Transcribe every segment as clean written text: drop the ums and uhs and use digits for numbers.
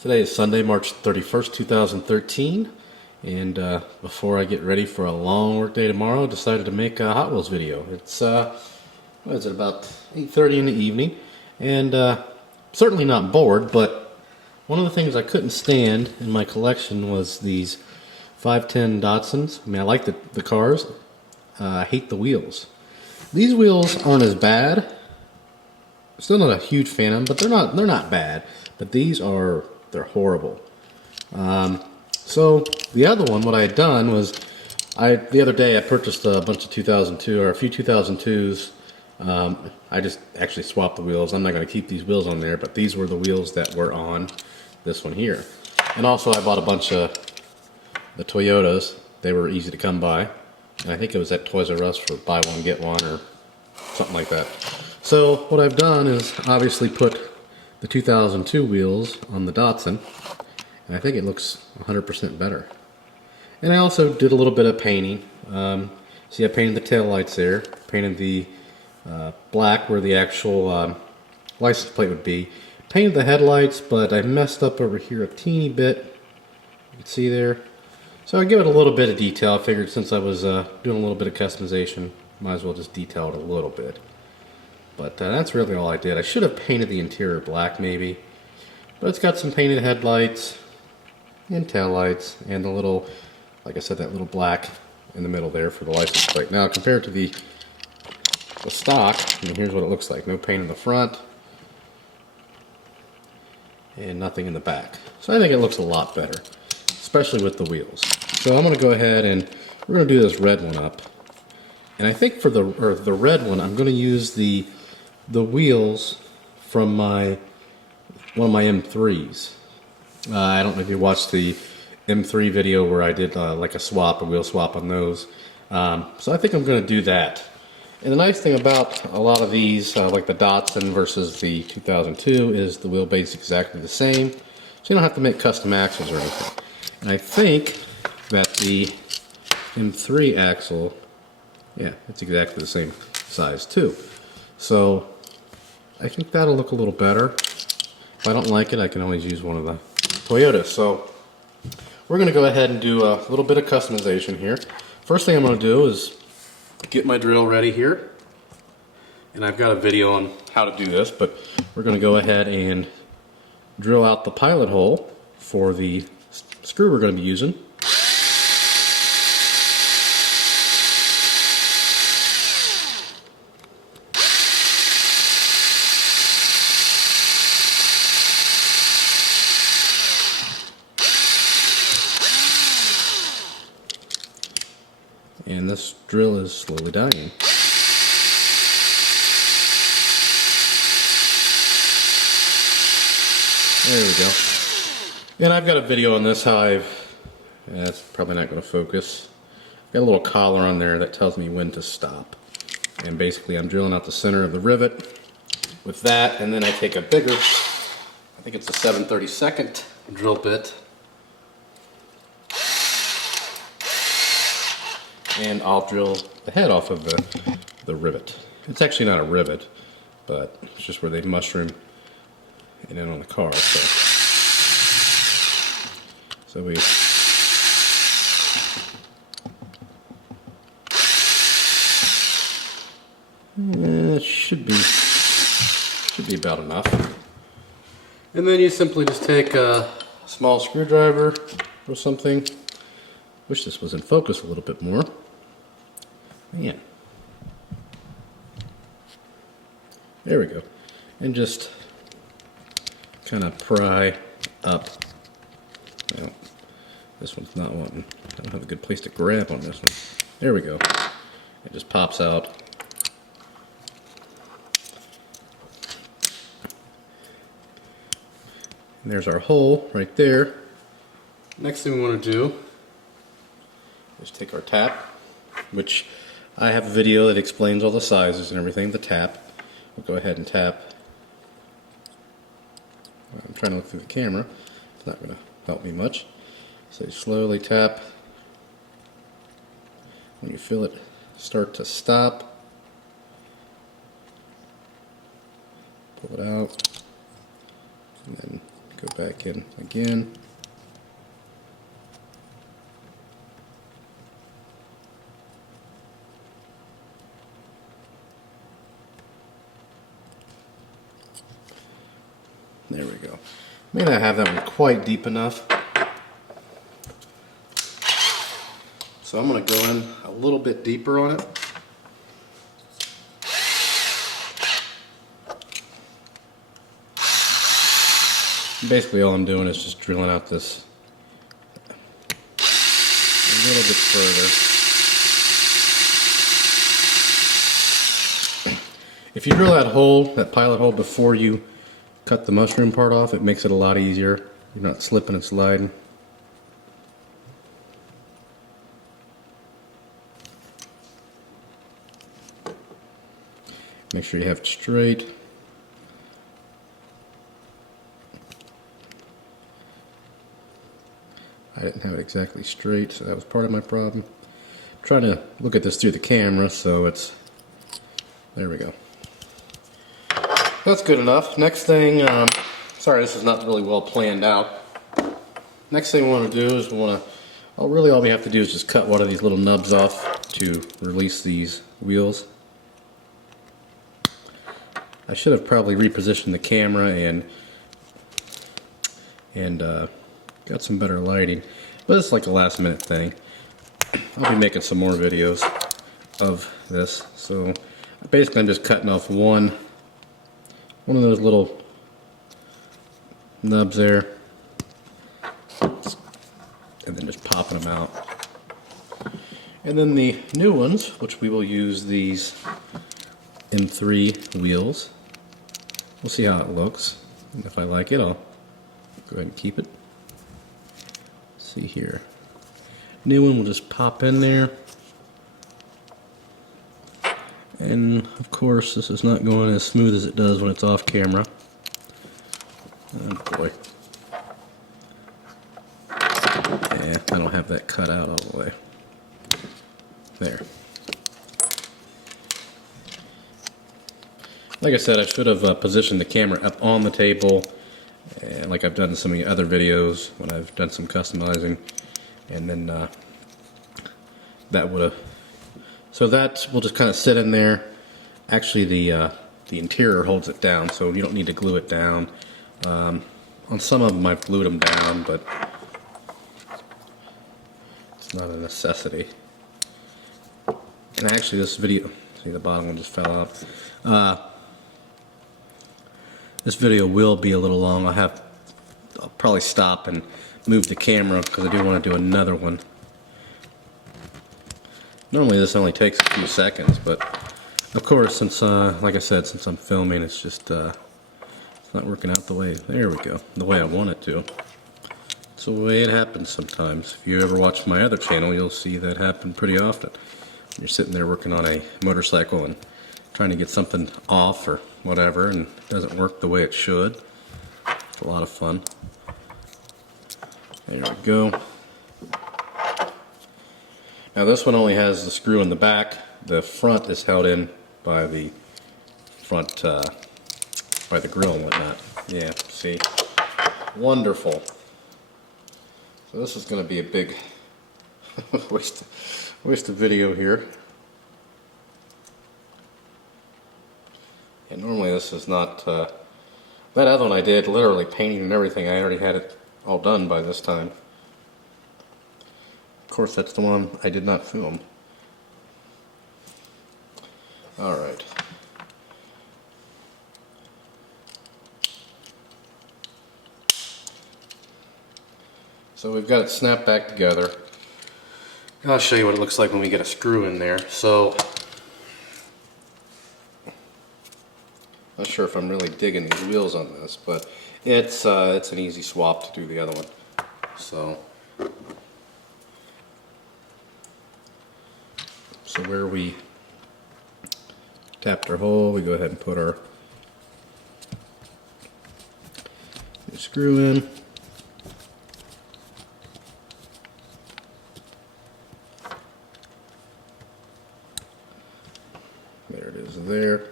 Today is Sunday, March 31st, 2013, and before I get ready for a long work day tomorrow, I decided to make a Hot Wheels video. It's, what is it, about 8:30 in the evening, and certainly not bored, but one of the things I couldn't stand in my collection was these 510 Datsuns. I mean, I like the cars, I hate the wheels. These wheels aren't as bad. Still not a huge fan of them, but they're not bad. But they're horrible. So the other one, what I had done was, the other day I purchased a bunch of 2002 or a few 2002s. I just actually swapped the wheels. I'm not going to keep these wheels on there, but these were the wheels that were on this one here. And also I bought a bunch of the Toyotas. They were easy to come by. And I think it was at Toys R Us for buy one get one or something like that. So what I've done is obviously put the 2002 wheels on the Datsun, and I think it looks 100% better. And I also did a little bit of painting. See, I painted the tail lights there, painted the black where the actual license plate would be, painted the headlights, but I messed up over here a teeny bit. You can see there. So I give it a little bit of detail. I figured since I was doing a little bit of customization, might as well just detail it a little bit. But that's really all I did. I should have painted the interior black maybe. But it's got some painted headlights and taillights and the little, like I said, that little black in the middle there for the license plate. Now compared to the stock, and here's what it looks like. No paint in the front and nothing in the back. So I think it looks a lot better, especially with the wheels. So I'm going to go ahead and we're going to do this red one up. And I think for the red one, I'm going to use the wheels from one of my M3s. I don't know if you watched the M3 video where I did like a wheel swap on those. So I think I'm going to do that. And the nice thing about a lot of these, like the Datsun versus the 2002, is the wheelbase is exactly the same. So you don't have to make custom axles or anything. And I think that the M3 axle, yeah, it's exactly the same size too. So I think that'll look a little better. If I don't like it, I can always use one of the Toyotas. So we're going to go ahead and do a little bit of customization here. First thing I'm going to do is get my drill ready here. And I've got a video on how to do this, but we're going to go ahead and drill out the pilot hole for the screw we're going to be using. And this drill is slowly dying. There we go. And I've got a video on this how that's probably not going to focus. I've got a little collar on there that tells me when to stop. And basically I'm drilling out the center of the rivet with that, and then I take a bigger, I think it's a 7/32 drill bit, and I'll drill the head off of the rivet. It's actually not a rivet, but it's just where they mushroom it in on the car. So we it should be about enough. And then you simply just take a small screwdriver or something. Wish this was in focus a little bit more. Man. There we go. And just kind of pry up. Well, this one's not wanting. I don't have a good place to grab on this one. There we go. It just pops out. And there's our hole right there. Next thing we want to do is take our tap, which I have a video that explains all the sizes and everything. The tap. We'll go ahead and tap. I'm trying to look through the camera. It's not going to help me much. So you slowly tap. When you feel it start to stop, pull it out, and then Go back in again. There we go. May not have that one quite deep enough. So I'm going to go in a little bit deeper on it. Basically all I'm doing is just drilling out this a little bit further. If you drill that hole, that pilot hole, before you cut the mushroom part off, it makes it a lot easier. You're not slipping and sliding. Make sure you have it straight. I didn't have it exactly straight, so that was part of my problem. I'm trying to look at this through the camera, so it's... There we go. That's good enough. Next thing, sorry, this is not really well planned out. Next thing we want to do is really all we have to do is just cut one of these little nubs off to release these wheels. I should have probably repositioned the camera and got some better lighting, but it's like a last minute thing. I'll be making some more videos of this, so basically I'm just cutting off one of those little nubs there, and then just popping them out. And then the new ones, which we will use these M3 wheels. We'll see how it looks, and if I like it, I'll go ahead and keep it. See here. New one will just pop in there. And of course, this is not going as smooth as it does when it's off camera. Oh boy. Yeah, I don't have that cut out all the way. There. Like I said, I should have positioned the camera up on the table, and like I've done in some of the other videos when I've done some customizing, and then that would have... So that will just kind of sit in there. Actually, the interior holds it down, so you don't need to glue it down. On some of them, I've glued them down, but it's not a necessity. And actually, this video, see, the bottom one just fell out. This video will be a little long. I'll probably stop and move the camera because I do want to do another one. Normally this only takes a few seconds, but of course, since like I said, since I'm filming, it's just it's not working out the way, there we go, the way I want it to. It's the way it happens sometimes. If you ever watch my other channel, you'll see that happen pretty often. You're sitting there working on a motorcycle and trying to get something off or whatever, and it doesn't work the way it should. It's a lot of fun. There we go. Now this one only has the screw in the back. The front is held in by the front, by the grill and whatnot. Yeah, see? Wonderful. So this is going to be a big waste of video here. And normally this is not, that other one I did, literally painting and everything, I already had it all done by this time. Of course, that's the one I did not film. Alright. So we've got it snapped back together. I'll show you what it looks like when we get a screw in there. So, not sure if I'm really digging these wheels on this, but it's an easy swap to do the other one. So where we tapped our hole, we go ahead and put our screw in. There it is there.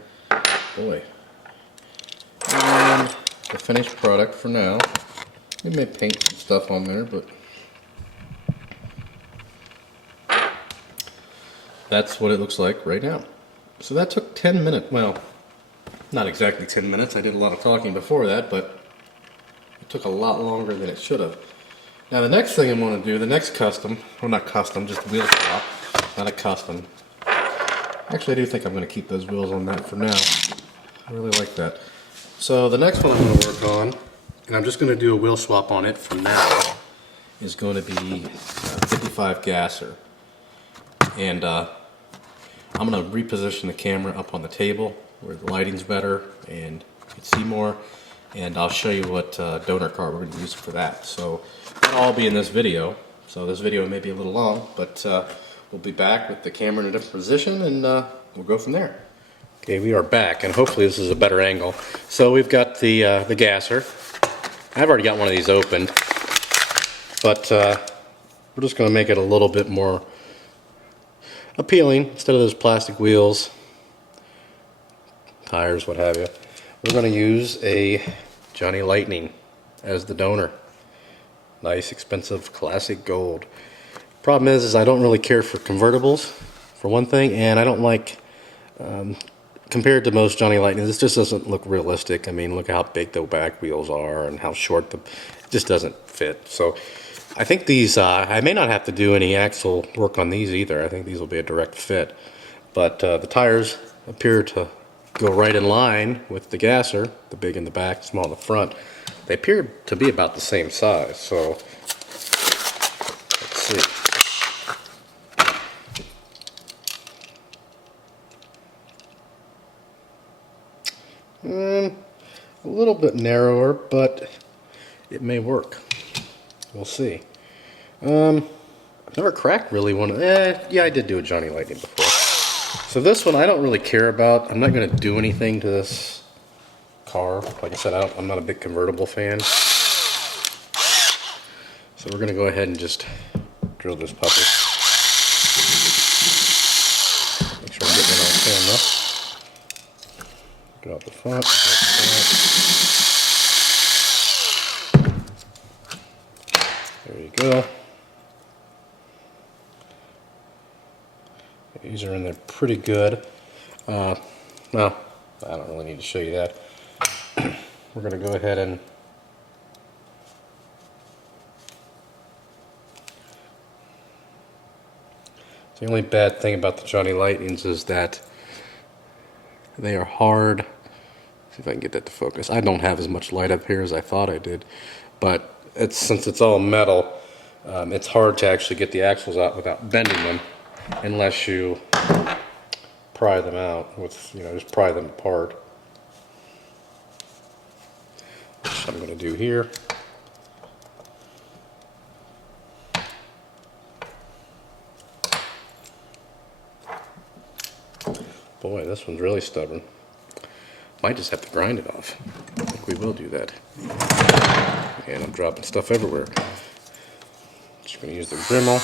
Boy. And the finished product for now It may paint some stuff on there, but that's what it looks like right now. So that took 10 minutes. Well, not exactly 10 minutes. I did a lot of talking before that, but it took a lot longer than it should have. Now the next thing I want to do, the next custom, well not custom, just wheel swap, not a custom. Actually I do think I'm going to keep those wheels on that for now. I really like that. So the next one I'm going to work on, and I'm just going to do a wheel swap on it for now, is going to be 55 gasser. And I'm going to reposition the camera up on the table where the lighting's better and you can see more. And I'll show you what donor card we're going to use for that. So that'll all be in this video. So this video may be a little long, but we'll be back with the camera in a different position and we'll go from there. Okay, we are back, and hopefully this is a better angle. So we've got the gasser. I've already got one of these opened, but we're just going to make it a little bit more appealing. Instead of those plastic wheels, tires, what have you, we're going to use a Johnny Lightning as the donor. Nice, expensive, classic gold. Problem is I don't really care for convertibles, for one thing, and I don't like, compared to most Johnny Lightnings, this just doesn't look realistic. I mean, look how big the back wheels are and how short it just doesn't fit. So I think these, I may not have to do any axle work on these either. I think these will be a direct fit. But the tires appear to go right in line with the gasser, the big in the back, small in the front. They appear to be about the same size, so let's see. A little bit narrower, but it may work. We'll see. I've never cracked really one. Yeah, I did do a Johnny Lightning before. So this one I don't really care about. I'm not going to do anything to this car. Like I said, I'm not a big convertible fan. So we're going to go ahead and just drill this puppy. Make sure I'm getting it on camera. Get out the front. There you go. These are in there pretty good. Well, I don't really need to show you that. We're going to go ahead and the only bad thing about the Johnny Lightnings is that they are hard. See if I can get that to focus. I don't have as much light up here as I thought I did, but since it's all metal, it's hard to actually get the axles out without bending them, unless you pry them out with, just pry them apart. Which I'm going to do here. Boy, this one's really stubborn. Might just have to grind it off. I think we will do that. And I'm dropping stuff everywhere. Just going to use the Dremel.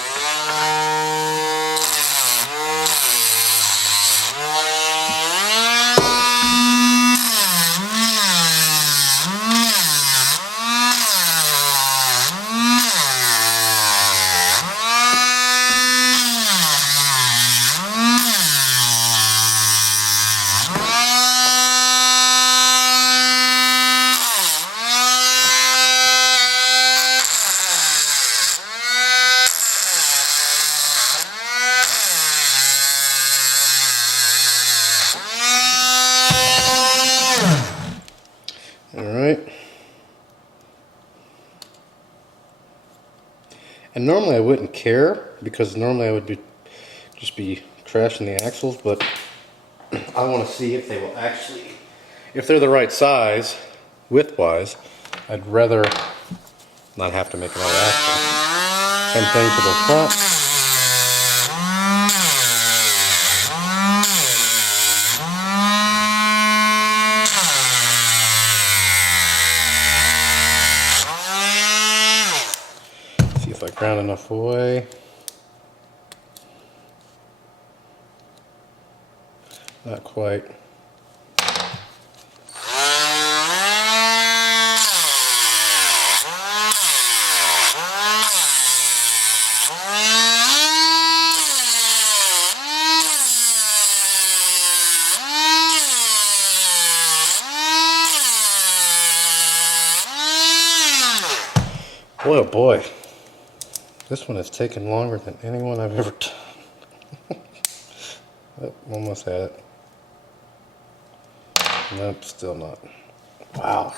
And normally I wouldn't care, because normally I would just be trashing the axles, but I want to see if they will actually, if they're the right size, width-wise. I'd rather not have to make another axle. Same thing for the front. Ground enough away. Not quite. Boy, oh boy. This one has taken longer than anyone I've ever done. Oh, almost had it. Nope, still not. Wow.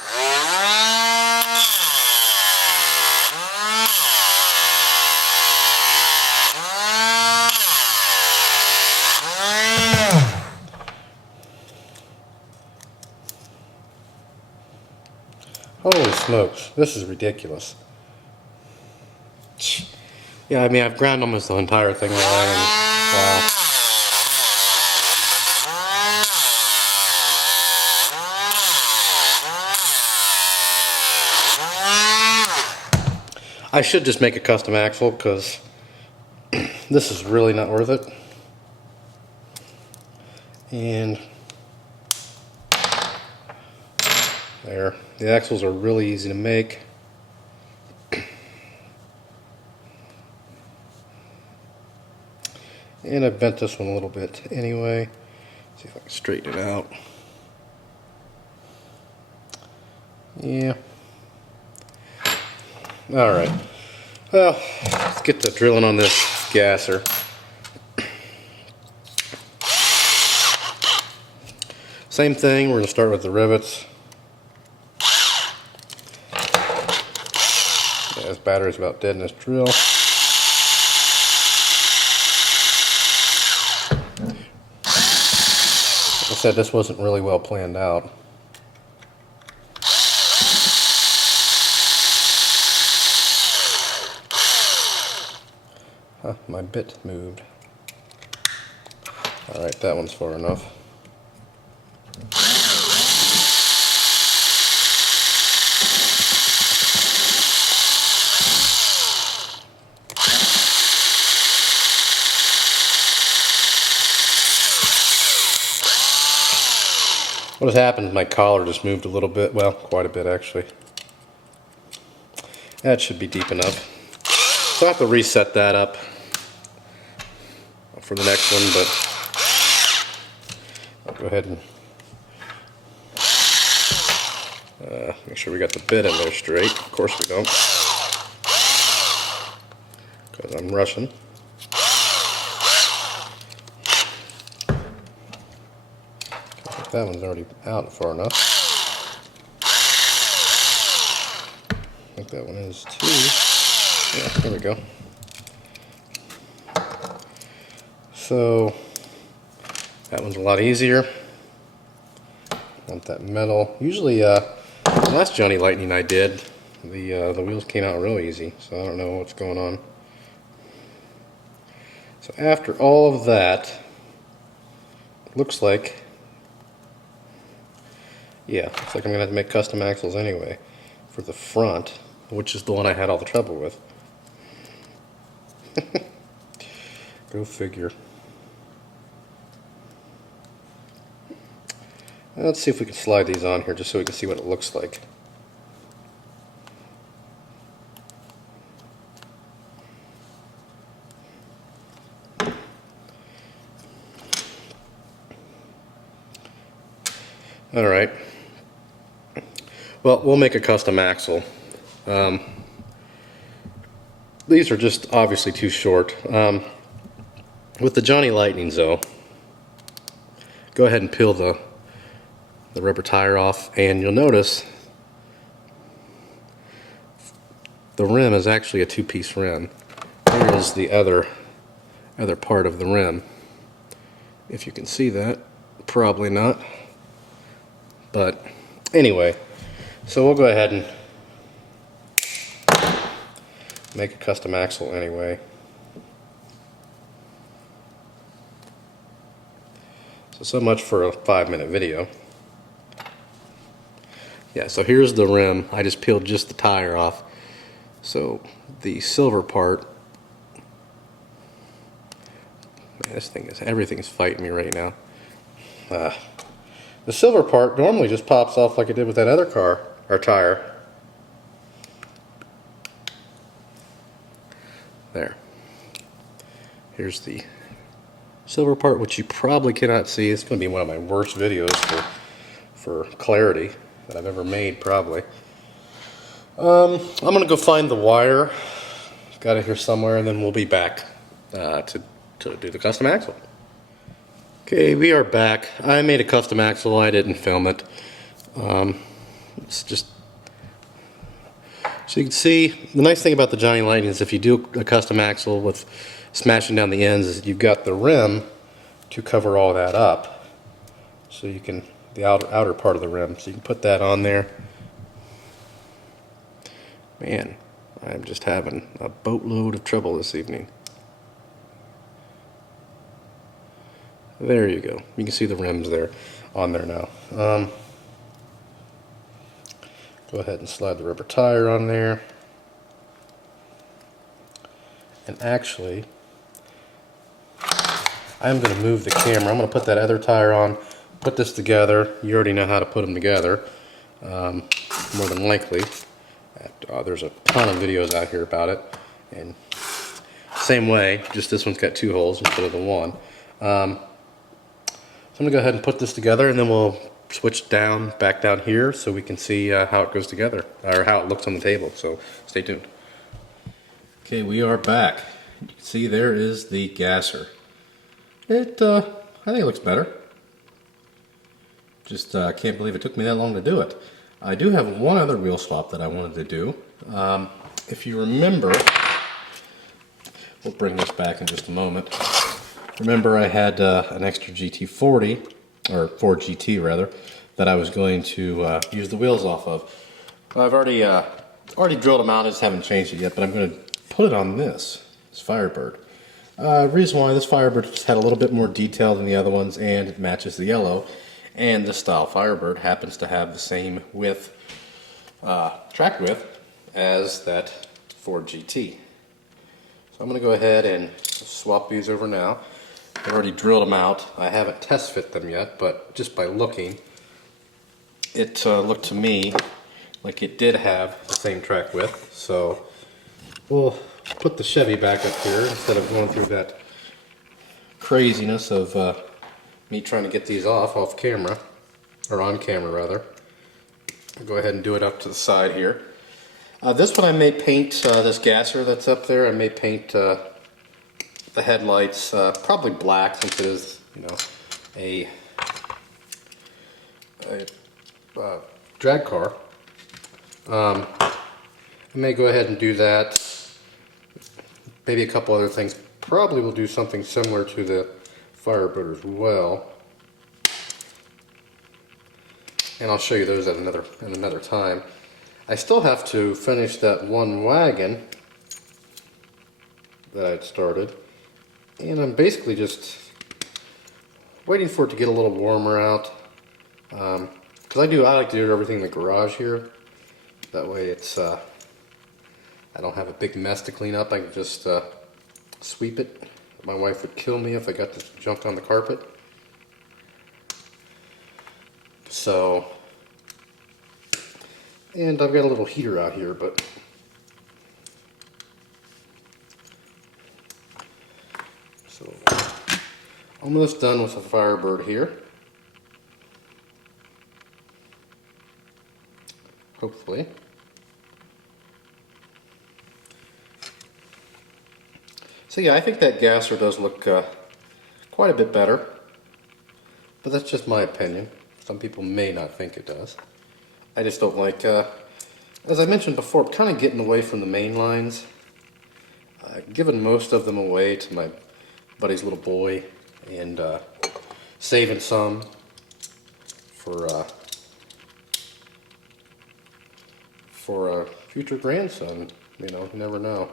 Holy smokes, this is ridiculous. Yeah, I mean, I've ground almost the entire thing away, and wow. I should just make a custom axle, because this is really not worth it. And there, the axles are really easy to make. And I bent this one a little bit anyway. See if I can straighten it out. Yeah. Alright. Well, let's get to drilling on this gasser. Same thing, we're going to start with the rivets. Yeah, this battery's about dead in this drill. Like I said, this wasn't really well planned out. Huh, my bit moved. Alright, that one's far enough. What has happened is my collar just moved a little bit, well, quite a bit actually. That should be deep enough. So I have to reset that up for the next one, but I'll go ahead and make sure we got the bit in there straight. Of course we don't, because I'm rushing. That one's already out far enough. I think that one is too. Yeah, there we go. So that one's a lot easier. Want that metal. Usually, the last Johnny Lightning I did, the wheels came out real easy. So I don't know what's going on. So after all of that, looks like. Yeah, looks like I'm going to have to make custom axles anyway for the front, which is the one I had all the trouble with. Go figure. Let's see if we can slide these on here just so we can see what it looks like. Alright. Well, we'll make a custom axle. These are just obviously too short. With the Johnny Lightnings though, go ahead and peel the rubber tire off, and you'll notice the rim is actually a two-piece rim. Here is the other part of the rim. If you can see that, probably not. But anyway, so we'll go ahead and make a custom axle anyway. So much for a 5-minute video. Yeah, so here's the rim. I just peeled just the tire off. So the silver part, man, this thing is, everything's fighting me right now. The silver part normally just pops off like it did with that other car, or tire. There. Here's the silver part, which you probably cannot see. It's going to be one of my worst videos for clarity that I've ever made, probably. I'm gonna go find the wire. Got it here somewhere, and then we'll be back to do the custom axle. Okay, we are back. I made a custom axle. I didn't film it. It's just so you can see. The nice thing about the Johnny Lightning is if you do a custom axle with smashing down the ends, is you've got the rim to cover all that up. So you can the outer part of the rim. So you can put that on there. Man, I'm just having a boatload of trouble this evening. There you go. You can see the rims there on there now. Go ahead and slide the rubber tire on there. And actually, I'm going to move the camera. I'm going to put that other tire on, put this together. You already know how to put them together, more than likely. There's a ton of videos out here about it. And same way, just this one's got 2 holes instead of the 1. So I'm going to go ahead and put this together, and then we'll switch back down here so we can see how it goes together, or how it looks on the table. So stay tuned. Okay, we are back. You can see there is the gasser. I think it looks better. Just can't believe it took me that long to do it. I do have one other wheel swap that I wanted to do. If you remember, we'll bring this back in just a moment. Remember, I had an extra GT40, or Ford GT rather, that I was going to use the wheels off of. I've already drilled them out. I just haven't changed it yet, but I'm going to put it on this Firebird. Reason why this Firebird just had a little bit more detail than the other ones, and it matches the yellow. And this style Firebird happens to have the same width, track width, as that Ford GT. So I'm going to go ahead and swap these over now. I've already drilled them out. I haven't test fit them yet, but just by looking, it looked to me like it did have the same track width. So we'll put the Chevy back up here instead of going through that craziness of me trying to get these off camera, or on camera rather. I'll go ahead and do it up to the side here. This one I may paint, this gasser that's up there, I may paint the headlights probably black, since it is, you know, a drag car. I may go ahead and do that. Maybe a couple other things. Probably will do something similar to the Firebird as well. And I'll show you those at another time. I still have to finish that one wagon that I'd started. And I'm basically just waiting for it to get a little warmer out. Because I like to do everything in the garage here. That way it's, I don't have a big mess to clean up. I can just sweep it. My wife would kill me if I got this junk on the carpet. So, and I've got a little heater out here, but so almost done with the Firebird here. Hopefully. So yeah, I think that gasser does look quite a bit better, but that's just my opinion. Some people may not think it does. I just don't like, as I mentioned before, kind of getting away from the main lines. Giving most of them away to my buddy's little boy, and saving some for a future grandson. You know, you never know.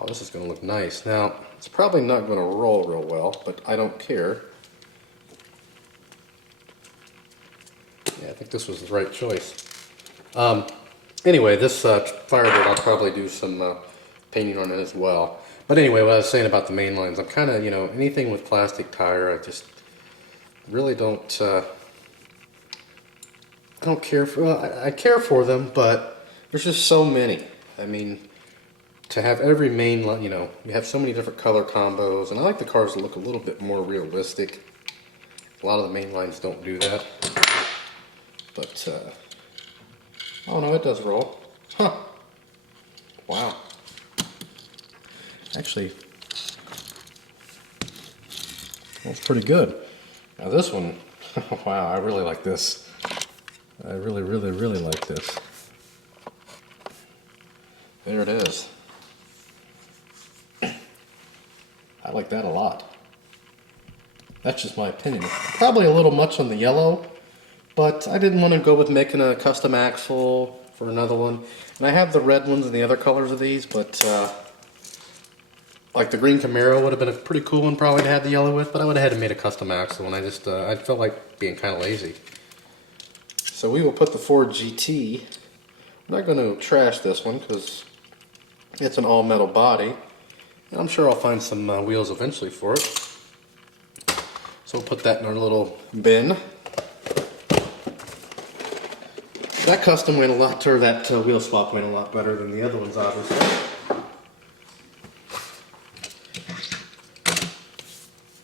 Oh, this is going to look nice. Now, it's probably not going to roll real well, but I don't care. Yeah, I think this was the right choice. Anyway, this Firebird, I'll probably do some painting on it as well. But anyway, what I was saying about the main lines, I'm kind of, you know, anything with plastic tire, I just really don't, I don't care for, well, I care for them, but there's just so many. I mean, to have every main line, you know, you have so many different color combos, and I like the cars to look a little bit more realistic. A lot of the main lines don't do that. But Oh no, it does roll. Huh. Wow. Actually, that's pretty good. Now this one, wow, I really like this. I really like this. There it is. I like that a lot. That's just my opinion. Probably a little much on the yellow, but I didn't want to go with making a custom axle for another one. And I have the red ones and the other colors of these, but like the green Camaro would have been a pretty cool one probably to have the yellow with, but I would have had to made a custom axle, and I felt like being kind of lazy. So we will put the Ford GT. I'm not going to trash this one because it's an all-metal body, and I'm sure I'll find some wheels eventually for it. So we'll put that in our little bin. That custom went a lot, or that wheel swap went a lot better than the other ones, obviously.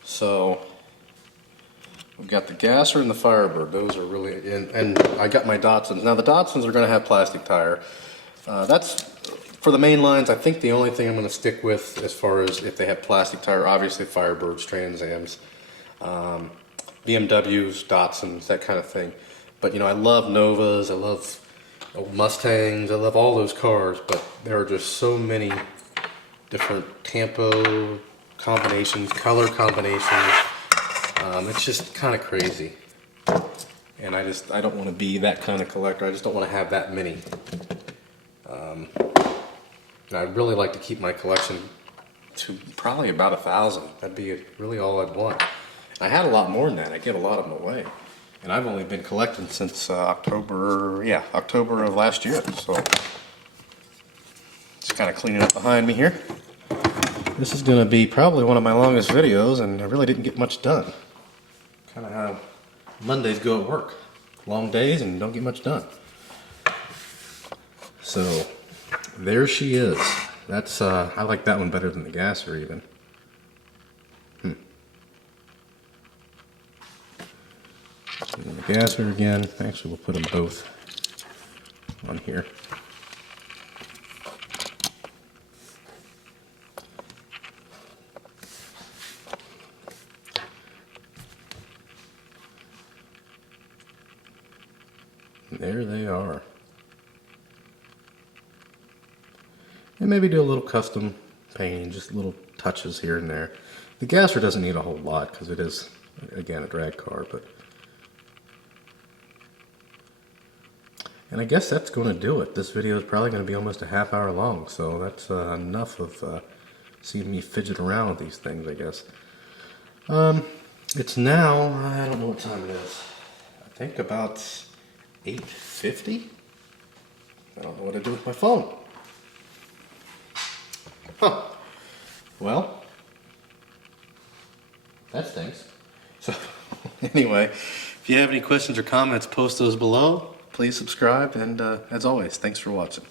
So we've got the Gasser and the Firebird. Those are really, and I got my Datsuns. Now the Datsuns are going to have plastic tire. That's for the main lines. I think the only thing I'm going to stick with as far as if they have plastic tire, obviously Firebirds, Trans Ams, BMWs, Datsuns, that kind of thing. But you know, I love Novas, I love Mustangs, I love all those cars, but there are just so many different tempo combinations, color combinations. It's just kind of crazy. And I don't want to be that kind of collector. I just don't want to have that many. And I'd really like to keep my collection to probably about 1,000. That'd be really all I'd want. I had a lot more than that. I gave a lot of them away. And I've only been collecting since October of last year. So just kind of cleaning up behind me here. This is going to be probably one of my longest videos, and I really didn't get much done. Kind of how Mondays go at work. Long days and don't get much done. So there she is. That's I like that one better than the Gasser even. And the Gasser again. Actually, we'll put them both on here. And there they are. And maybe do a little custom painting, just little touches here and there. The Gasser doesn't need a whole lot because it is, again, a drag car, but. And I guess that's going to do it. This video is probably going to be almost a half hour long, so that's enough of seeing me fidget around with these things, I guess. It's now, I don't know what time it is. I think about 8:50? I don't know what to do with my phone. Huh. Well, that stinks. So, anyway, if you have any questions or comments, post those below. Please subscribe, and as always, thanks for watching.